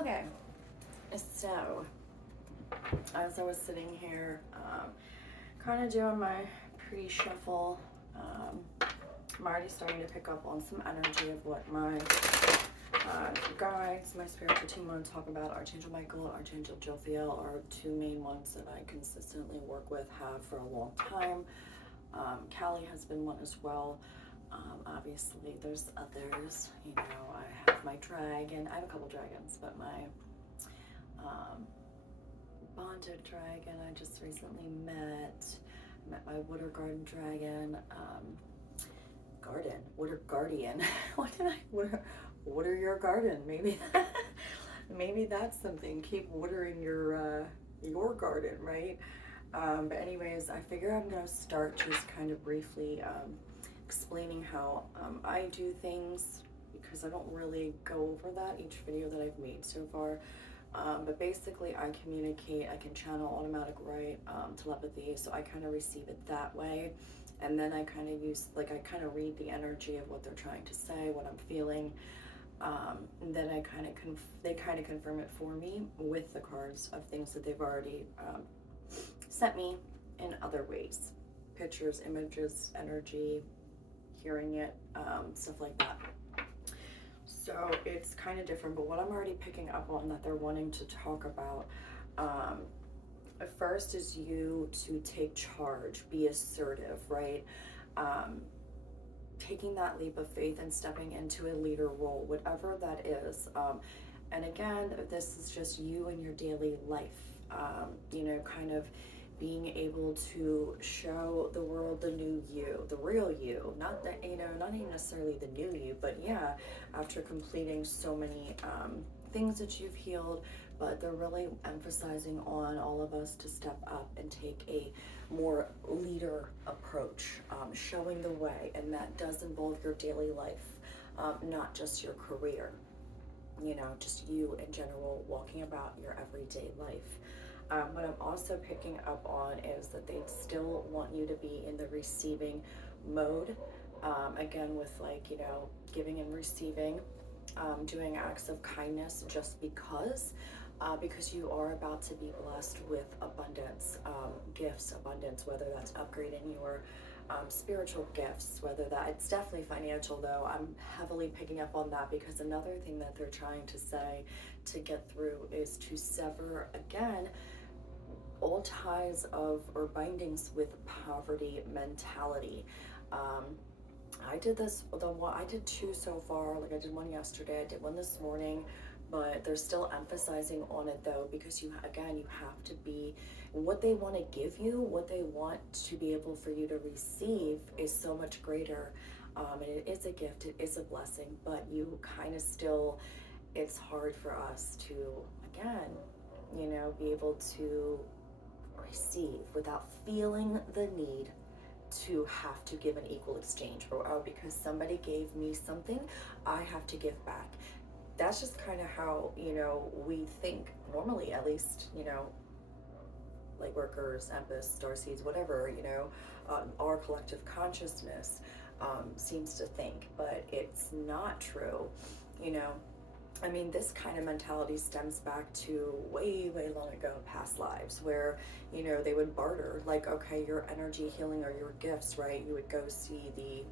Okay, so as I was sitting here, kind of doing my pre-shuffle, I'm already starting to pick up on some energy of what my guides, my spiritual team want to talk about. Archangel Michael, Archangel Jophiel are two main ones that I consistently work with, have for a long time. Callie has been one as well. Obviously, there's others. You know, I have my dragon. I have a couple dragons, but my bonded dragon I just recently met. I met my Water Garden dragon. Water Guardian. Water your garden? Maybe, maybe that's something. Keep watering your garden, right? But anyways, I figure I'm gonna start just kind of briefly explaining how I do things, because I don't really go over that each video that I've made so far. But basically I communicate, I can channel automatic right, telepathy, so I kind of receive it that way. And then I kind of use, like, I kind of read the energy of what they're trying to say, what I'm feeling. And then I kind of they kind of confirm it for me with the cards of things that they've already sent me in other ways. Pictures, images, energy, hearing it, stuff like that. So it's kind of different, but what I'm already picking up on that they're wanting to talk about, first is you to take charge, be assertive, right? Taking that leap of faith and stepping into a leader role, whatever that is. And again, this is just you in your daily life, you know, kind of being able to show the world the new you, the real you, not that, you know, not even necessarily the new you, but yeah, after completing so many things that you've healed, but they're really emphasizing on all of us to step up and take a more leader approach, showing the way, and that does involve your daily life, not just your career, you know, just you in general, walking about your everyday life. What I'm also picking up on is that they still want you to be in the receiving mode. Again, with, like, you know, giving and receiving, doing acts of kindness just because you are about to be blessed with abundance, gifts, abundance, whether that's upgrading your spiritual gifts, whether that, it's definitely financial though. I'm heavily picking up on that, because another thing that they're trying to say to get through is to sever again old ties of, or bindings with, poverty mentality. I did I did two so far. Like, I did one yesterday, I did one this morning, but they're still emphasizing on it though, because you have to be, what they want to give you, what they want to be able for you to receive is so much greater. And it is a gift, it is a blessing, but you kind of still, it's hard for us to, again, you know, be able to receive without feeling the need to have to give an equal exchange, or, oh, because somebody gave me something, I have to give back. That's just kind of how, you know, we think normally, at least, you know, light workers, empaths, starseeds, whatever, you know, our collective consciousness seems to think, but it's not true, you know. I mean, this kind of mentality stems back to way, way long ago, past lives, where, you know, they would barter, like, okay, your energy healing or your gifts, right? You would go see the,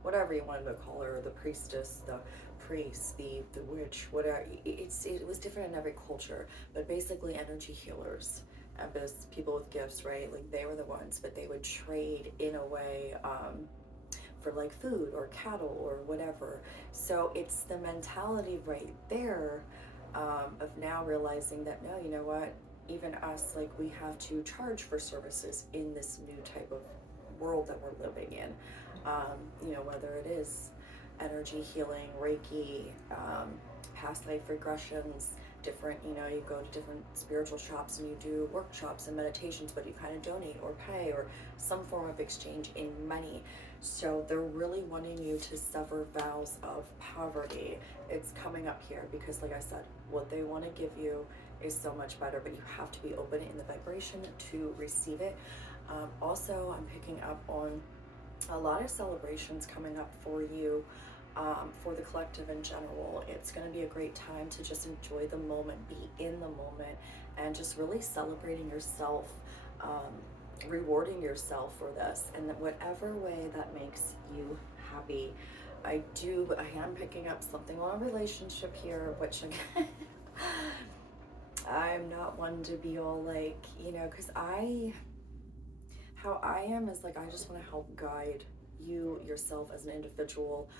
whatever you wanted to call her, the priestess, the priest, the witch, whatever. It was different in every culture, but basically energy healers, empaths, people with gifts, right? Like, they were the ones, but they would trade in a way, for like food or cattle or whatever. So it's the mentality right there, of now realizing that, no, you know what, even us, like, we have to charge for services in this new type of world that we're living in. You know, whether it is energy healing, Reiki, past life regressions, different, you know, you go to different spiritual shops and you do workshops and meditations, but you kind of donate or pay or some form of exchange in money. So they're really wanting you to sever vows of poverty. It's coming up here because, like I said, what they want to give you is so much better, but you have to be open in the vibration to receive it. Also, I'm picking up on a lot of celebrations coming up for you. for the collective in general. It's going to be a great time to just enjoy the moment, be in the moment, and just really celebrating yourself, rewarding yourself for this in whatever way that makes you happy. I am picking up something on a relationship here, which again, I'm not one to be all like, because how I am is like, I just want to help guide you yourself as an individual.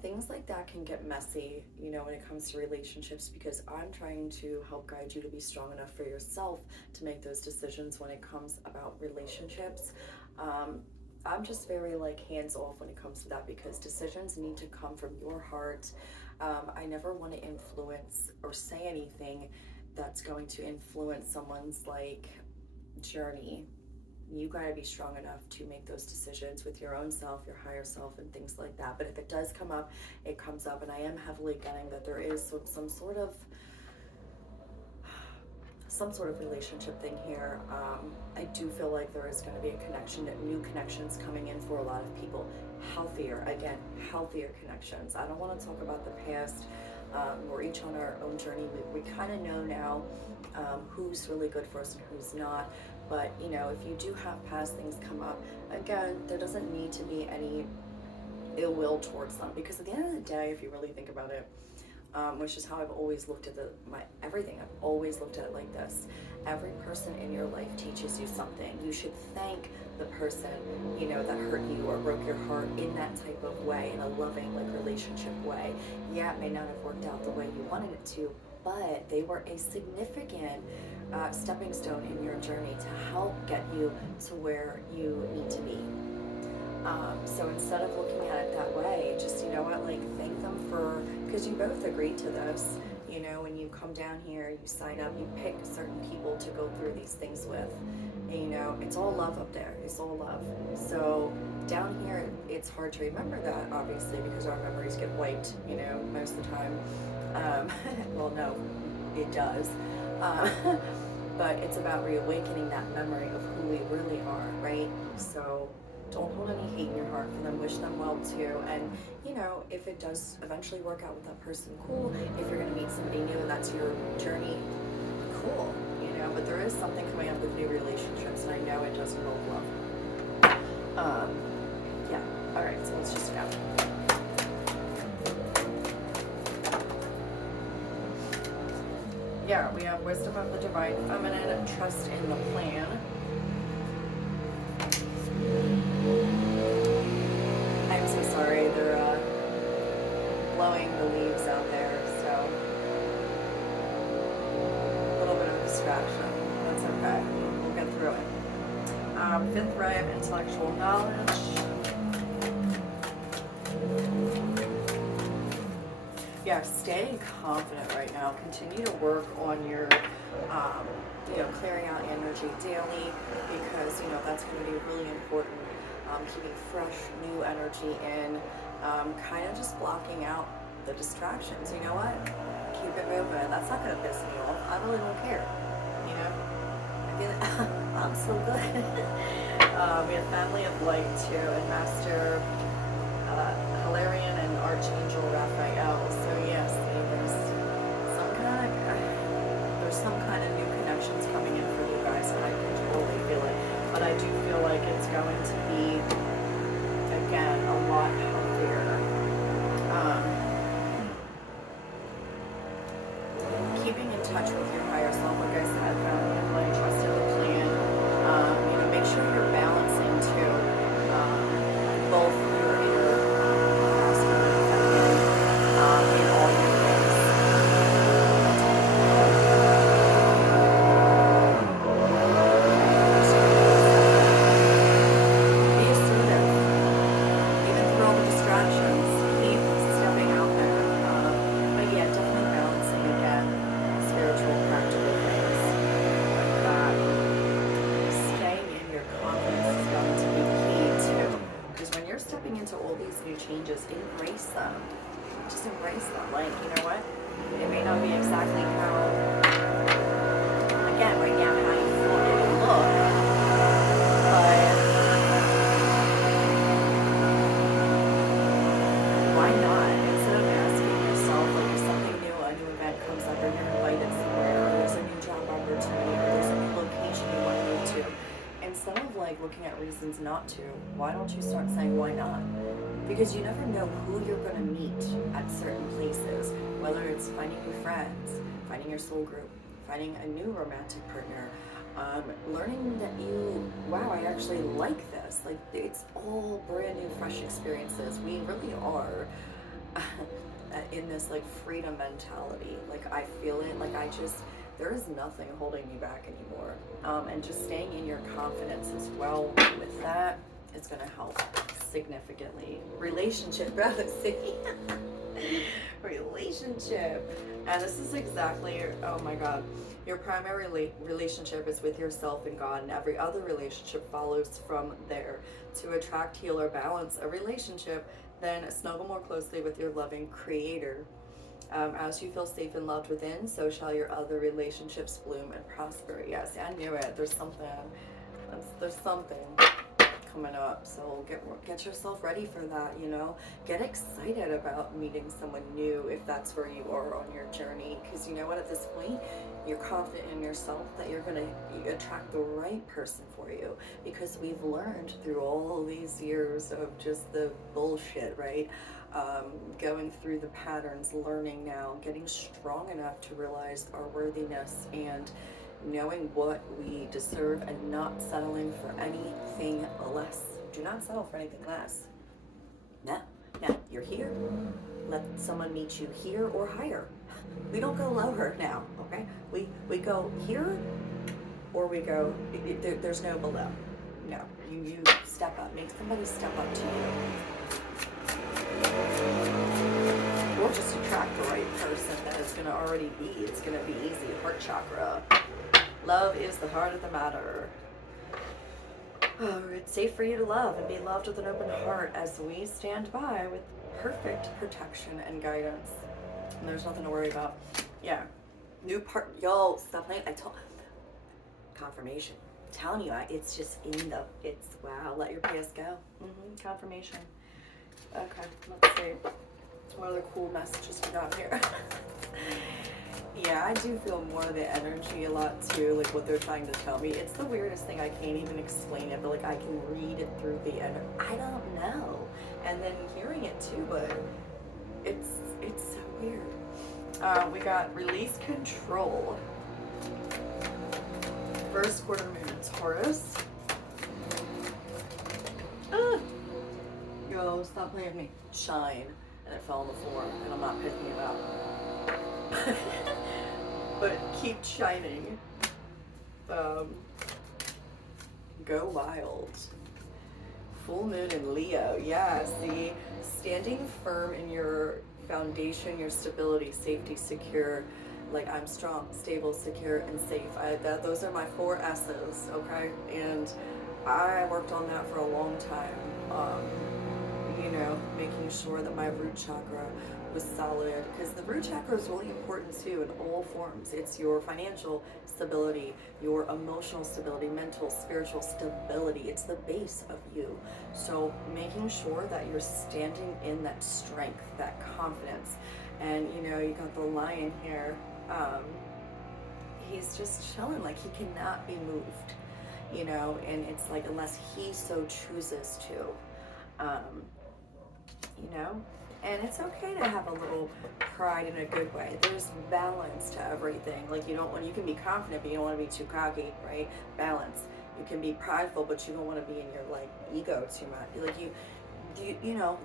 Things like that can get messy, when it comes to relationships, because I'm trying to help guide you to be strong enough for yourself to make those decisions when it comes about relationships. I'm just very hands off when it comes to that, because decisions need to come from your heart. I never want to influence or say anything that's going to influence someone's journey. You gotta be strong enough to make those decisions with your own self, your higher self, and things like that. But if it does come up, it comes up, and I am heavily getting that there is some sort of relationship thing here. I do feel like there is going to be a connection, new connections coming in for a lot of people. Healthier connections. I don't want to talk about the past. We're each on our own journey. We kind of know now who's really good for us and who's not. But, if you do have past things come up, again, there doesn't need to be any ill will towards them. Because at the end of the day, if you really think about it, which is how I've always looked at everything. I've always looked at it like this. Every person in your life teaches you something. You should thank the person, that hurt you or broke your heart in that type of way, in a loving, relationship way. Yeah, it may not have worked out the way you wanted it to, but they were a significant stepping stone in your journey to help get you to where you need to be. So instead of looking at it that way, just, thank them because you both agreed to this. When you come down here, you sign up, you pick certain people to go through these things with. And, it's all love up there. It's all love. So down here, it's hard to remember that, obviously, because our memories get wiped, most of the time. Well, no, it does. But it's about reawakening that memory of who we really are, right? So don't hold any hate in your heart for them. Wish them well too. And if it does eventually work out with that person, cool. If you're going to meet somebody new and that's your journey, cool. But there is something coming up with new relationships, and I know it does involve love. Yeah. All right. So let's just go. Yeah, we have wisdom of the divine feminine, trust in the plan. I'm so sorry, they're blowing the leaves out there, so a little bit of a distraction. That's okay. We'll get through it. Fifth ray of intellectual knowledge. Yeah, stay confident right now. Continue to work on your, clearing out energy daily, because, that's going to be really important. Keeping fresh, new energy in, kind of just blocking out the distractions. You know what? Keep it moving. That's not going to piss me off. I really don't care. I'm so good. We have Family of Light too, and Master Hilarion and Archangel Raphael. So yes, there's some kind of new connections coming in for you guys, and I can totally feel it. But I do feel like it's going to be, again, a lot healthier. Keeping in touch with your higher self, like I said, Family of Light, trust in the plan. Make sure you're balancing too, both your inner masculine and feminine, in all your things. Be assertive, even through all the distractions. Keep stepping out there. But yeah, definitely balancing again spiritual, practical things like that. Staying in your confidence is going to be key too, because when you're stepping into all these new changes, embrace them. Just embrace them. You know what? It may not be exactly how, again, right now, how you feel it may look, but why not? reasons not to, why don't you start saying why not? Because you never know who you're going to meet at certain places, whether it's finding new friends, finding your soul group, finding a new romantic partner, learning that wow, I actually like this. Like, it's all brand new, fresh experiences. We really are in this like freedom mentality. Like, I feel it. Like, there is nothing holding me back anymore. And just staying in your confidence as well with that is going to help significantly. Relationship, rather, see? Relationship. And this is exactly, oh my God, your primary relationship is with yourself and God, and every other relationship follows from there. To attract, heal, or balance a relationship, then snuggle more closely with your loving Creator. As you feel safe and loved within, so shall your other relationships bloom and prosper. Yes, I knew it. There's something coming up, so get yourself ready for that. Get excited about meeting someone new if that's where you are on your journey, because you know what, at this point you're confident in yourself that you're going to attract the right person for you, because we've learned through all these years of just the bullshit, right? Going through the patterns, learning now, getting strong enough to realize our worthiness and knowing what we deserve and not settling for anything less. Do not settle for anything less. No. You're here. Let someone meet you here or higher. We don't go lower now, okay? We go here or we go, there's no below. No, you step up. Make somebody step up to you. Or just attract the right person that is going to already be. It's going to be easy. Heart chakra. Love is the heart of the matter. Oh, it's safe for you to love and be loved with an open heart as we stand by with perfect protection and guidance. And there's nothing to worry about. Yeah. New part. Yo, stuff like I told. Confirmation. I'm telling you, it's just wow, let your PS go. Confirmation. Okay, let's see. What other cool messages we got here? Yeah, I do feel more of the energy a lot too, like what they're trying to tell me. It's the weirdest thing, I can't even explain it, but like I can read it through the energy. I don't know. And then hearing it too, but it's so weird. We got release control. First quarter moon, Taurus. Yo, stop playing with me. Shine. And it fell on the floor, and I'm not picking it up. But keep shining. Go wild. Full moon in Leo. Yeah, see, standing firm in your foundation, your stability, safety, secure. Like, I'm strong, stable, secure, and safe. Those are my 4 S's, okay? And I worked on that for a long time. Making sure that my root chakra was solid, because the root chakra is really important too in all forms. It's your financial stability, your emotional stability, mental, spiritual stability. It's the base of you. So making sure that you're standing in that strength, that confidence. And you got the lion here. He's just chilling, like he cannot be moved, and it's like unless he so chooses to. And it's okay to have a little pride in a good way. There's balance to everything. Like, you can be confident, but you don't want to be too cocky, right? Balance. You can be prideful, but you don't want to be in your like ego too much. Like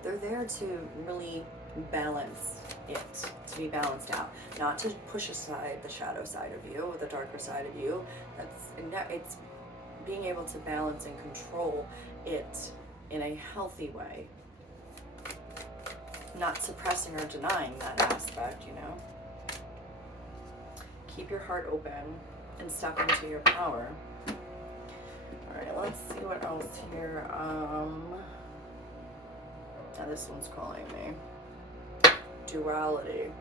they're there to really balance it, to be balanced out, not to push aside the shadow side of you or the darker side of you. It's being able to balance and control it in a healthy way. Not suppressing or denying that aspect, Keep your heart open and step into your power. All right, let's see what else here. Now this one's calling me. Duality.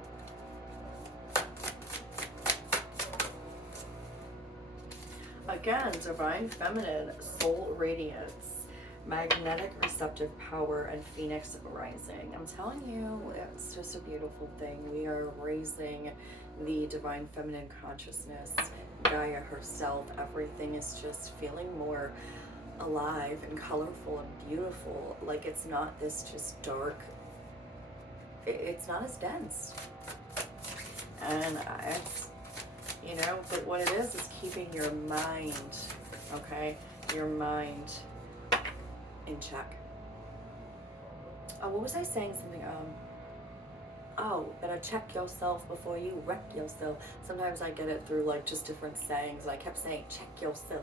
Again, divine feminine, soul radiance. Magnetic receptive power and phoenix rising. I'm telling you, it's just a beautiful thing. We are raising the divine feminine consciousness. Gaia herself, everything is just feeling more alive and colorful and beautiful. Like, it's not this just dark, it's not as dense. And it's, you know, but what it is keeping your mind, okay, your mind in check. Oh, what was I saying? Something, better check yourself before you wreck yourself. Sometimes I get it through like just different sayings. I kept saying, check yourself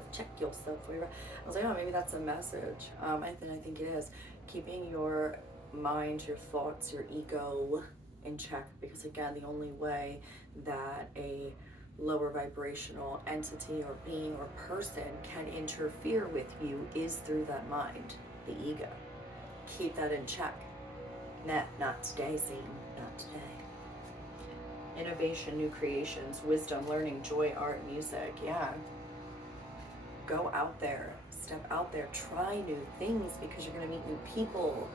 before you wreck. I was like, oh, maybe that's a message. I think it is. Keeping your mind, your thoughts, your ego in check, because again, the only way that a lower vibrational entity or being or person can interfere with you is through that mind, the ego. Keep that in check. Not today, Satan, not today. Innovation, new creations, wisdom, learning, joy, art, music. Yeah. Go out there, step out there, try new things, because you're going to meet new people.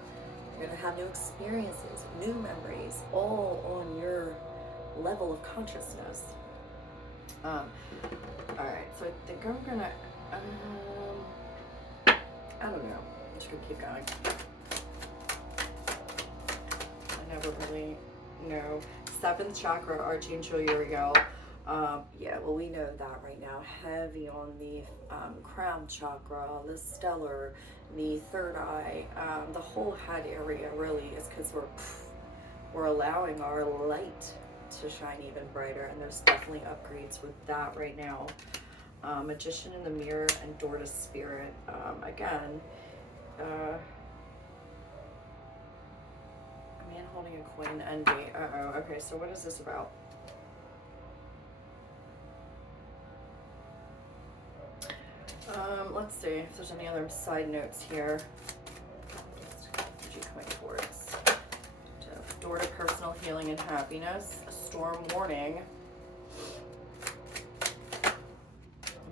You're going to have new experiences, new memories, all on your level of consciousness. All right, so I think I'm going to, I don't know. I'm just going to keep going. I never really know. 7th chakra, Archangel Uriel. Yeah, well, we know that right now. Heavy on the crown chakra, the stellar, the third eye, the whole head area really is, because we're allowing our light to shine even brighter, and there's definitely upgrades with that right now. Magician in the mirror and door to spirit. Again, man holding a coin, envy. Okay, so what is this about? Let's see if there's any other side notes here. Coming towards door to personal healing and happiness. A storm warning. A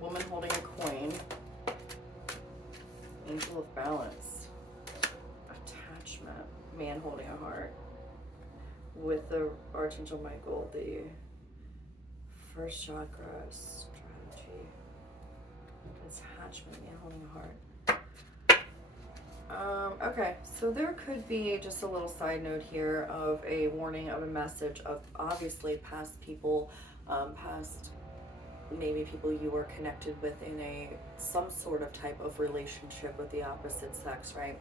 woman holding a coin. Angel of balance. Attachment. Man holding a heart. With the Archangel Michael, the first chakra, strategy, attachment, man holding a heart. Okay, so there could be just a little side note here of a warning, of a message of obviously past people, past maybe people you were connected with in some sort of type of relationship with the opposite sex, right?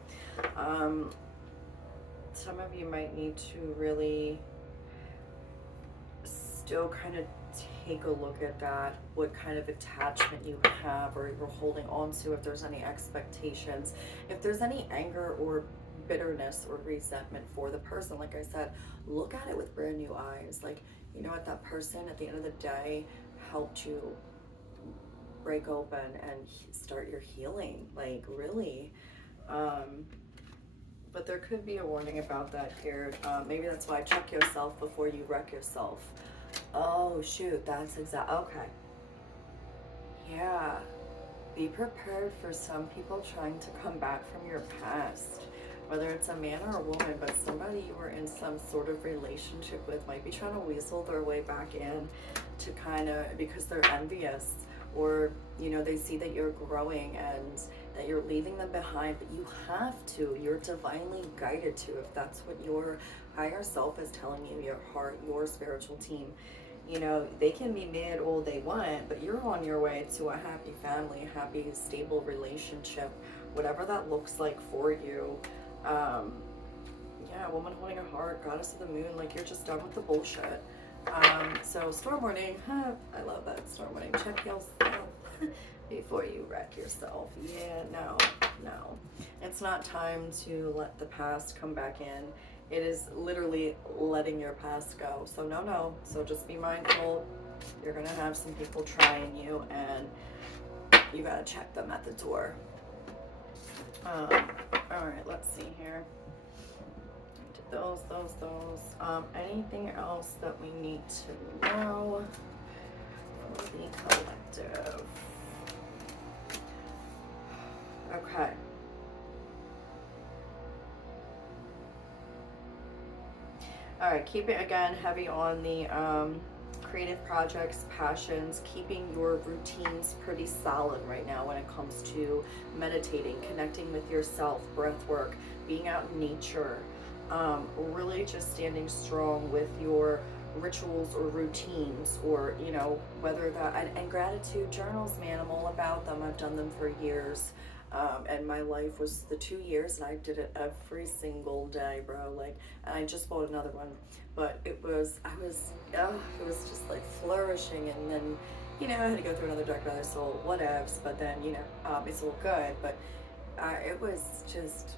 Some of you might need to really still kind of take a look at that, what kind of attachment you have or you're holding on to, if there's any expectations, if there's any anger or bitterness or resentment for the person. Like I said, look at it with brand new eyes. Like, you know what, that person at the end of the day helped you break open and start your healing, like really. But there could be a warning about that here. Maybe that's why check yourself before you wreck yourself. Oh, shoot, that's okay. Yeah. Be prepared for some people trying to come back from your past. Whether it's a man or a woman, but somebody you were in some sort of relationship with might be trying to weasel their way back in to kind of, because they're envious, or, you know, they see that you're growing and that you're leaving them behind, but you have to. You're divinely guided to, if that's what your higher self is telling you, your heart, your spiritual team. You know, they can be mad all they want, but you're on your way to a happy family, a happy, stable relationship, whatever that looks like for you. Yeah, woman holding a heart, goddess of the moon, like you're just done with the bullshit. So storm warning, I love that, storm warning, check yourself before you wreck yourself. Yeah, no. It's not time to let the past come back in. It is literally letting your past go. So no. So just be mindful. You're going to have some people trying you, and you got to check them at the door. All right, let's see here. Those. Anything else that we need to know for the collective? Okay. All right, keep it again heavy on the creative projects, passions, keeping your routines pretty solid right now when it comes to meditating, connecting with yourself, breath work, being out in nature, really just standing strong with your rituals or routines, or whether that, and gratitude journals, man, I'm all about them. I've done them for years. And my life was the 2 years, and I did it every single day, bro. Like, and I just bought another one, but it was just like flourishing. And then, I had to go through another dark night, so whatevs. But then, it's all good. But it was just,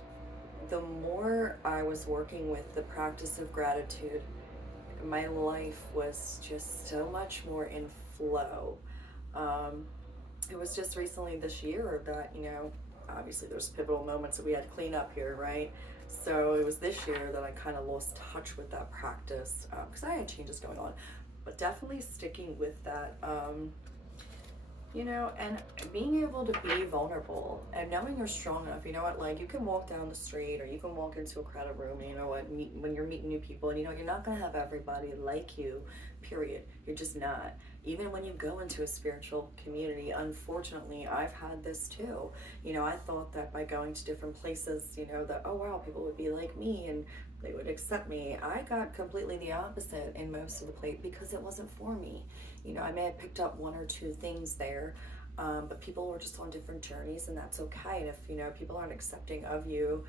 the more I was working with the practice of gratitude, my life was just so much more in flow. It was just recently this year that, obviously there's pivotal moments that we had to clean up here, right? So it was this year that I kind of lost touch with that practice, because I had changes going on, but definitely sticking with that, and being able to be vulnerable and knowing you're strong enough. You know what, like, you can walk down the street, or you can walk into a crowded room, and when you're meeting new people, and you're not going to have everybody like you, period. You're just not. Even when you go into a spiritual community, unfortunately, I've had this too. I thought that by going to different places, that, oh wow, people would be like me and they would accept me. I got completely the opposite in most of the place, because it wasn't for me. I may have picked up one or two things there, but people were just on different journeys, and that's okay. And if, people aren't accepting of you,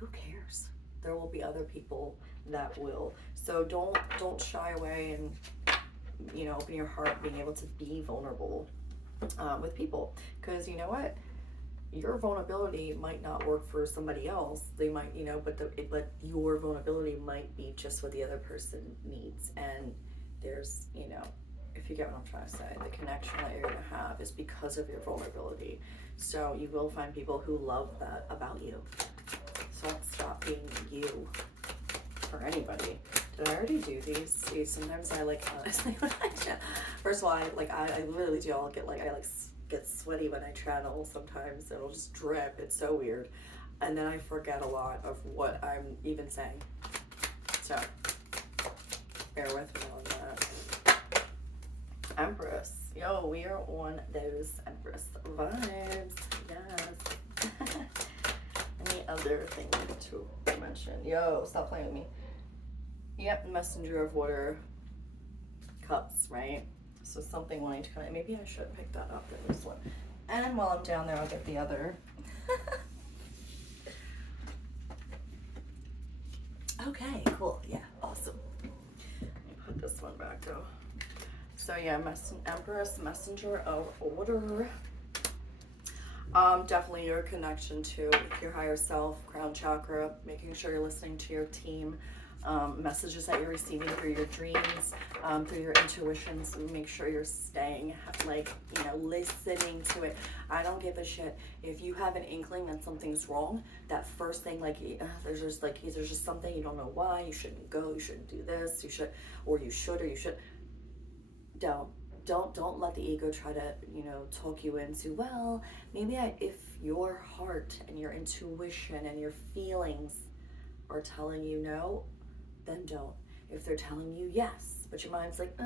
who cares? There will be other people that will. So don't shy away, and open your heart, being able to be vulnerable with people, because you know what, your vulnerability might not work for somebody else. They might, but your vulnerability might be just what the other person needs. And there's, if you get what I'm trying to say, the connection that you're going to have is because of your vulnerability. So you will find people who love that about you. So don't stop being you for anybody. Did I already do these? See, sometimes I honestly, when I channel, first of all, I literally do. I get sweaty when I channel. Sometimes it'll just drip. It's so weird. And then I forget a lot of what I'm even saying. So bear with me on that. Empress. Yo, we are on those Empress vibes. Yes. Any other thing to mention? Yo, stop playing with me. Yep, messenger of water cups, right? So something wanting to come in. Maybe I should pick that up, this one. And while I'm down there, I'll get the other. Okay, cool. Yeah, awesome. Let me put this one back though. So yeah, Empress, messenger of water. Definitely your connection to your higher self, crown chakra, making sure you're listening to your team. Messages that you're receiving through your dreams, through your intuitions. Make sure you're staying, listening to it. I don't give a shit if you have an inkling that something's wrong. That first thing, there's just something you don't know why. You shouldn't go. You shouldn't do this. You should. Don't let the ego try to talk you into, well, maybe if your heart and your intuition and your feelings are telling you no, then don't. If they're telling you yes, but your mind's like,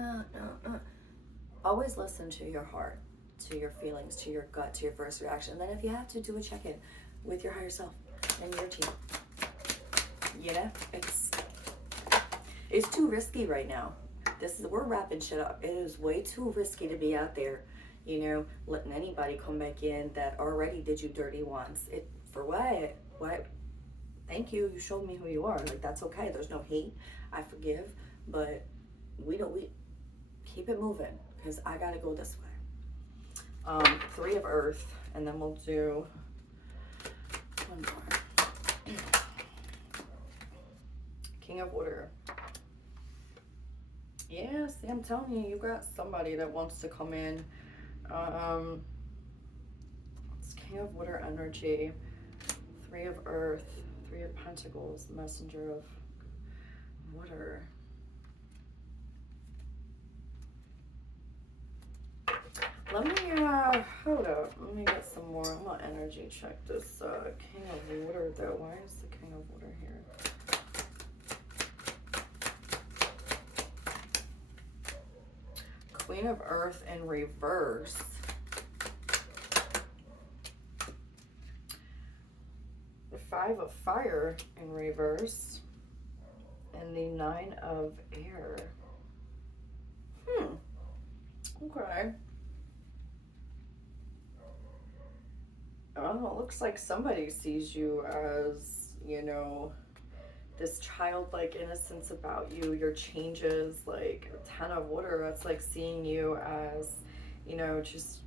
always listen to your heart, to your feelings, to your gut, to your first reaction. And then if you have to, do a check-in with your higher self and your team. It's too risky right now. We're wrapping shit up. It is way too risky to be out there, letting anybody come back in that already did you dirty once. For what? What? Thank you. You showed me who you are. That's okay. There's no hate. I forgive, but we keep it moving, because I gotta go this way. 3 of Earth, and then we'll do one more. King of Water. Yeah, see, I'm telling you, you got somebody that wants to come in. It's King of Water energy. 3 of Earth. 3 of Pentacles, messenger of water. Let me, hold up. Let me get some more. I'm gonna energy check this King of Water though. Why is the King of Water here? Queen of Earth in reverse. The Five of Fire in reverse. And the Nine of Air. Okay. Oh, it looks like somebody sees you as, you know, this childlike innocence about you, your changes, like Ten of Water. That's like seeing you as, you know, just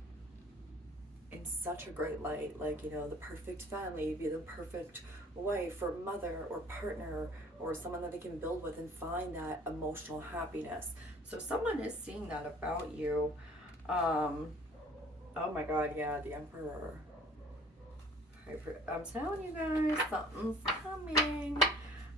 in such a great light, like, you know, the perfect family, be the perfect wife or mother or partner or someone that they can build with and find that emotional happiness. So someone is seeing that about you. Oh my God, yeah, the Emperor. I'm telling you guys, something's coming.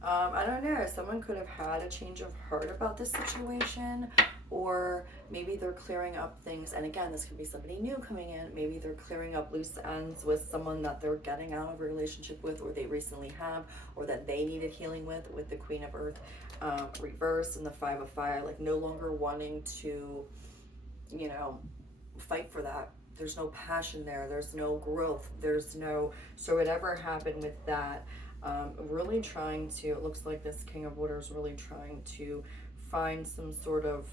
I don't know, someone could have had a change of heart about this situation, or maybe they're clearing up things. And again, this could be somebody new coming in. Maybe they're clearing up loose ends with someone that they're getting out of a relationship with, or they recently have, or that they needed healing with the Queen of Earth reverse and the Five of Fire, like no longer wanting to, you know, fight for that. There's no passion there. There's no growth. There's no, so whatever happened with that, really trying to, it looks like this King of Water is really trying to find some sort of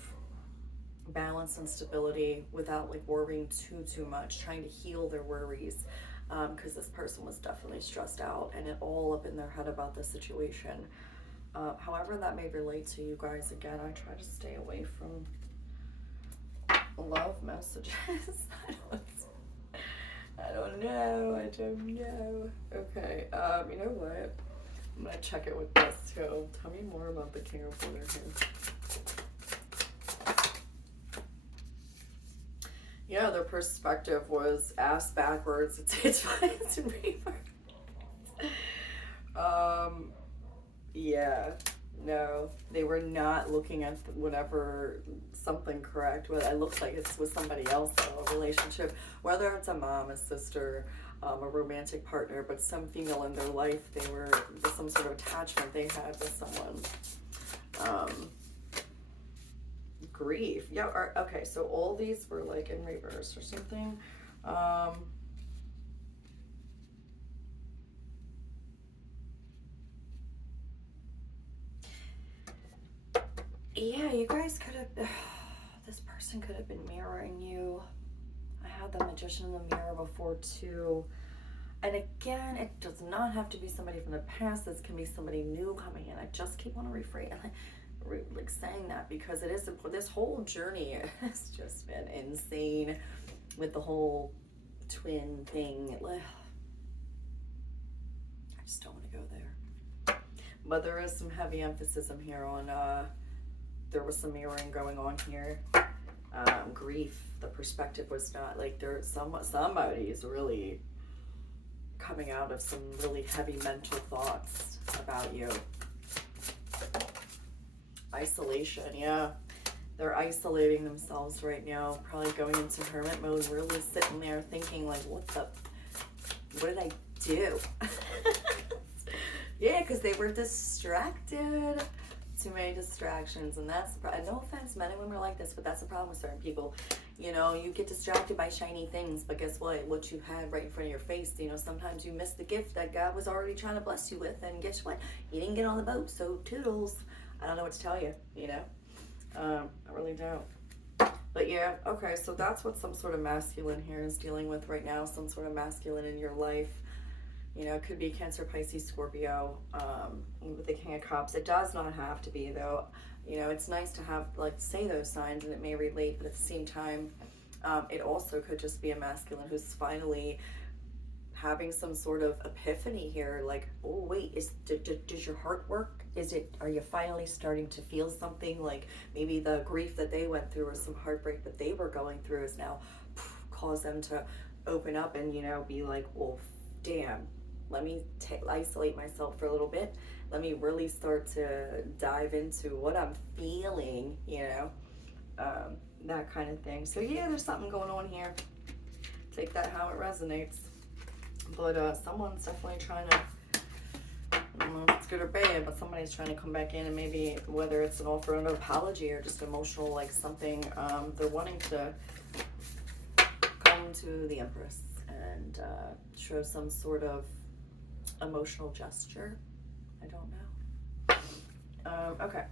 balance and stability without like worrying too much, trying to heal their worries, because this person was definitely stressed out and it all up in their head about the situation. However that may relate to you guys, again, I try to stay away from love messages. I don't know. Okay, you know what? I'm gonna check it with this too. Tell me more about the King of Water here. Yeah, their perspective was ass backwards. It's in reverse. Yeah. No, they were not looking at whatever something correct. Well, it looks like it's with somebody else, though, a relationship, whether it's a mom, a sister, a romantic partner, but some female in their life, they were some sort of attachment they had with someone. Grief. Yeah. Okay. So all these were like in reverse or something. Yeah, you guys could have, this person could have been mirroring you. I had the Magician in the mirror before too. And again, it does not have to be somebody from the past. This can be somebody new coming in. I just keep on like saying that because it is important. This whole journey has just been insane with the whole twin thing. I just don't want to go there. But there is some heavy emphasis here on there was some mirroring going on here. Grief, the perspective was not like there's somebody is really coming out of some really heavy mental thoughts about you. Isolation, yeah. They're isolating themselves right now, probably going into hermit mode, really sitting there thinking like, what did I do? Yeah, because they were distracted. Too many distractions, and that's, no offense, men and women are like this, but that's the problem with certain people. You know, you get distracted by shiny things, but guess what you have right in front of your face, you know, sometimes you miss the gift that God was already trying to bless you with, and guess what, you didn't get on the boat, so toodles. I don't know what to tell you, you know. I really don't. But yeah, okay, so that's what some sort of masculine here is dealing with right now, some sort of masculine in your life. You know, it could be Cancer, Pisces, Scorpio, with the King of Cups. It does not have to be, though. You know, it's nice to have, like, say those signs, and it may relate, but at the same time, it also could just be a masculine who's finally having some sort of epiphany here. Like, oh, wait, does your heart work? Are you finally starting to feel something? Like, maybe the grief that they went through or some heartbreak that they were going through is now caused them to open up and, you know, be like, well, damn. Let me isolate myself for a little bit. Let me really start to dive into what I'm feeling, you know, that kind of thing. So yeah, there's something going on here. Take that how it resonates. But someone's definitely trying to I don't know if it's good or bad, but somebody's trying to come back in, and maybe whether it's an offer of an apology or just emotional, like something, they're wanting to come to the Empress and show some sort of emotional gesture. I don't know. Okay.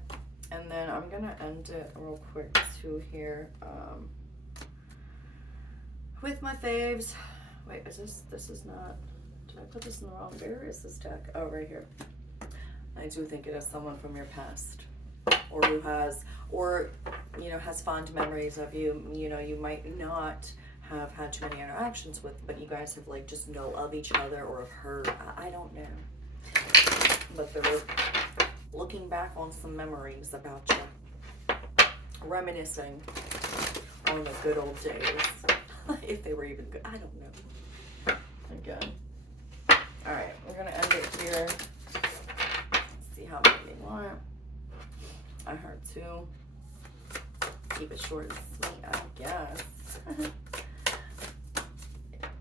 And then I'm going to end it real quick too here with my faves. Wait, this is not, did I put this in the wrong, where is this deck? Oh, right here. I do think it is someone from your past, or who has, or, you know, has fond memories of you. You know, you might not have had too many interactions with, but you guys have like just know of each other or have heard. I don't know. But they're looking back on some memories about you, reminiscing on the good old days. If they were even good. I don't know. Again. Alright, we're going to end it here. Let's see how many they want. I heard 2. Keep it short and sweet, I guess.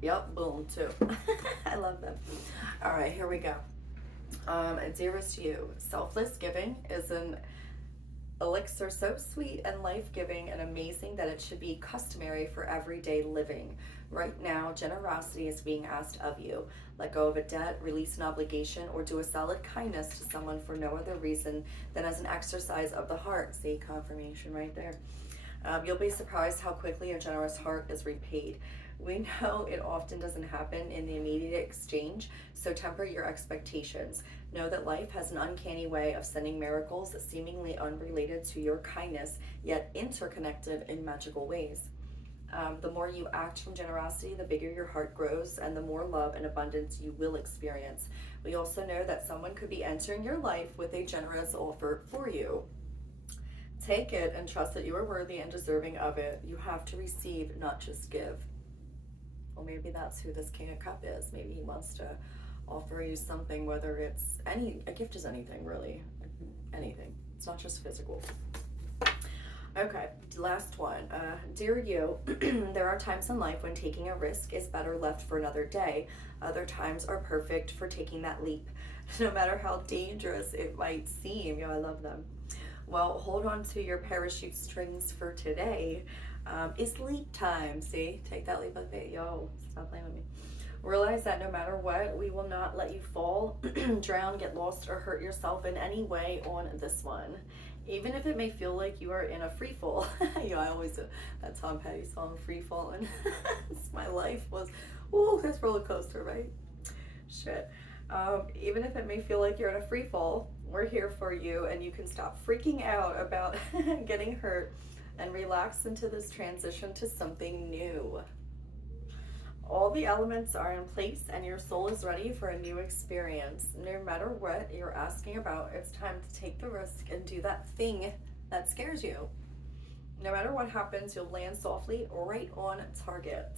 Yep, boom, 2. I love them. Alright, here we go. Dearest you, selfless giving is an elixir so sweet and life-giving and amazing that it should be customary for everyday living. Right now, generosity is being asked of you. Let go of a debt, release an obligation, or do a solid kindness to someone for no other reason than as an exercise of the heart. See, confirmation right there. You'll be surprised how quickly a generous heart is repaid. We know it often doesn't happen in the immediate exchange, so temper your expectations. Know that life has an uncanny way of sending miracles seemingly unrelated to your kindness, yet interconnected in magical ways. The more you act from generosity, the bigger your heart grows, and the more love and abundance you will experience. We also know that someone could be entering your life with a generous offer for you. Take it and trust that you are worthy and deserving of it. You have to receive, not just give. Well, maybe that's who this King of Cups is. Maybe he wants to offer you something, whether it's a gift is anything, really. Anything. It's not just physical. Okay, last one. Dear you, there are times in life when taking a risk is better left for another day. Other times are perfect for taking that leap, no matter how dangerous it might seem. Yo, I love them. Well, hold on to your parachute strings for today. It's leap time. See, take that leap of faith. Yo, stop playing with me. Realize that no matter what, we will not let you fall, drown, get lost, or hurt yourself in any way on this one. Even if it may feel like you are in a free fall. You know, I always do that Tom Petty song, Free Fallin'. My life was, ooh, this roller coaster, right? Shit. Even if it may feel like you're in a free fall, we're here for you, and you can stop freaking out about getting hurt and relax into this transition to something new. All the elements are in place and your soul is ready for a new experience. No matter what you're asking about, it's time to take the risk and do that thing that scares you. No matter what happens, you'll land softly right on target.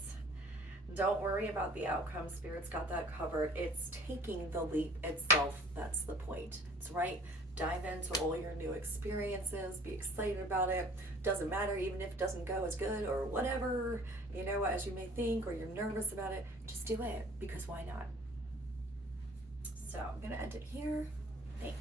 Don't worry about the outcome. Spirit's got that covered. It's taking the leap itself. That's the point. It's right. Dive into all your new experiences. Be excited about it. Doesn't matter even if it doesn't go as good or whatever, you know, as you may think, or you're nervous about it. Just do it, because why not? So I'm going to end it here. Thanks.